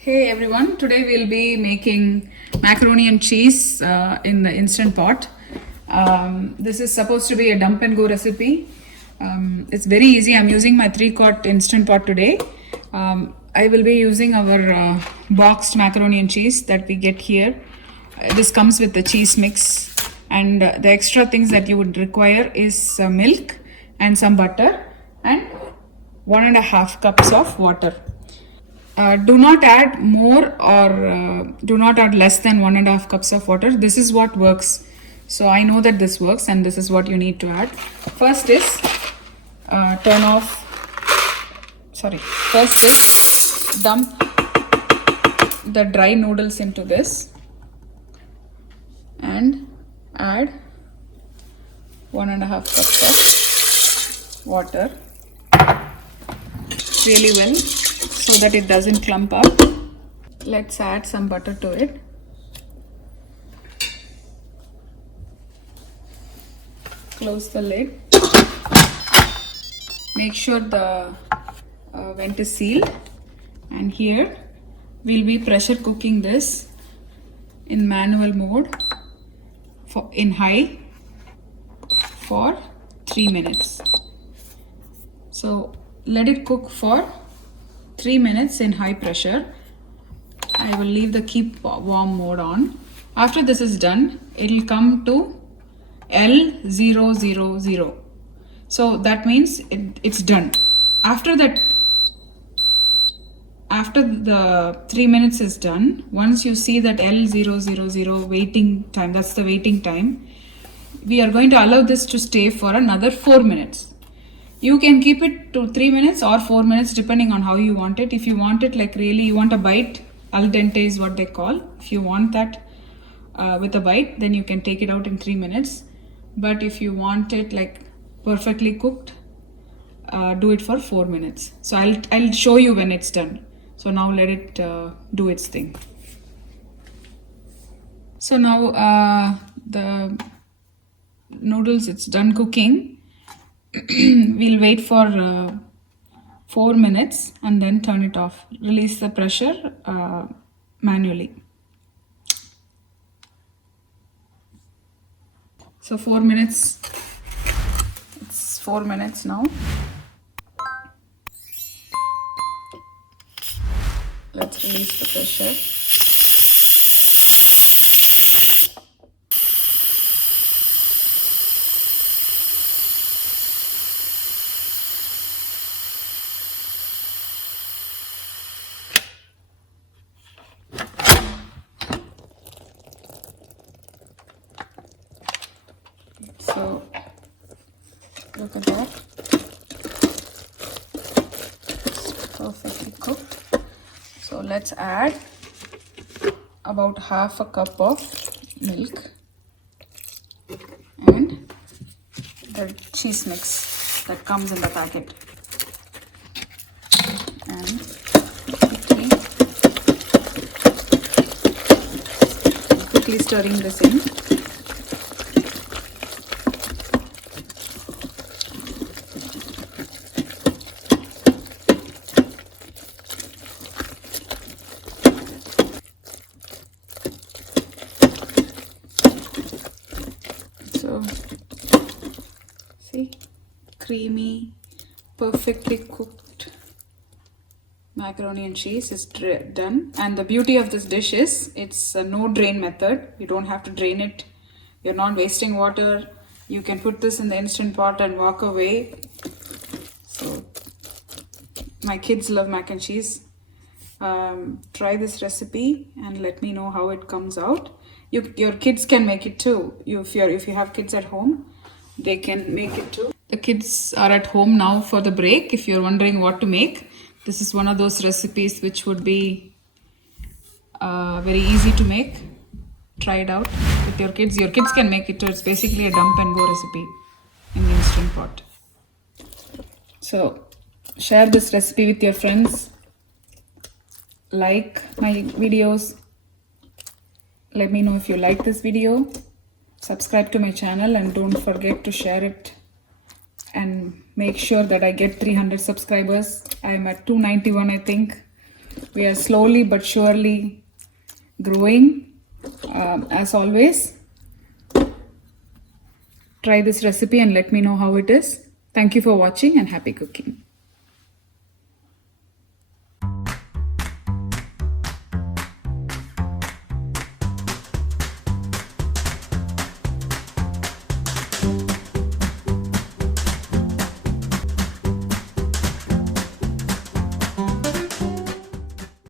Hey everyone, today we'll be making macaroni and cheese in the Instant Pot. This is supposed to be a dump and go recipe. It's very easy. I'm using my 3-quart Instant Pot today. I will be using our boxed macaroni and cheese that we get here. This comes with the cheese mix, and the extra things that you would require is milk and some butter and 1.5 cups of water. Do not add more or do not add less than 1.5 cups of water. This is what works. So I know that this works, and this is what you need to add. First is dump the dry noodles into this and add 1.5 cups of water really well, so that it doesn't clump up. Let's add some butter to it. Close the lid. Make sure the vent is sealed. And here we'll be pressure cooking this in manual mode in high for 3 minutes. So let it cook for 3 minutes in high pressure. I will leave the keep warm mode on. After this is done, it will come to L000. So that means it's done. After the 3 minutes is done, once you see that L000 waiting time, that's the waiting time, we are going to allow this to stay for another 4 minutes. You can keep it to 3 minutes or 4 minutes depending on how you want it. If you want it like really, you want a bite, al dente is what they call. If you want that with a bite, then you can take it out in 3 minutes. But if you want it like perfectly cooked, do it for 4 minutes. So I'll show you when it's done. So now let it do its thing. So now the noodles, it's done cooking. We'll wait for 4 minutes and then turn it off. Release the pressure manually. So 4 minutes. It's 4 minutes now. Let's release the pressure. So look at that, it's perfectly cooked. So let's add about 1/2 cup of milk and the cheese mix that comes in the packet, and quickly stirring this in. So, see, creamy, perfectly cooked macaroni and cheese is done. And the beauty of this dish is it's a no drain method. You don't have to drain it. You're not wasting water. You can put this in the Instant Pot and walk away. So, my kids love mac and cheese. Try this recipe and let me know how it comes out. Your kids can make it too. If you have kids at home, they can make it too. The kids are at home now for the break. If you're wondering what to make, this is one of those recipes which would be very easy to make. Try it out with your kids. Your kids can make it too. It's basically a dump and go recipe in the Instant Pot. So share this recipe with your friends. Like my videos. Let me know if you like this video. Subscribe to my channel and don't forget to share it and make sure that I get 300 subscribers. I'm at 291, I think. We are slowly but surely growing. As always, try this recipe and let me know how it is. Thank you for watching and happy cooking.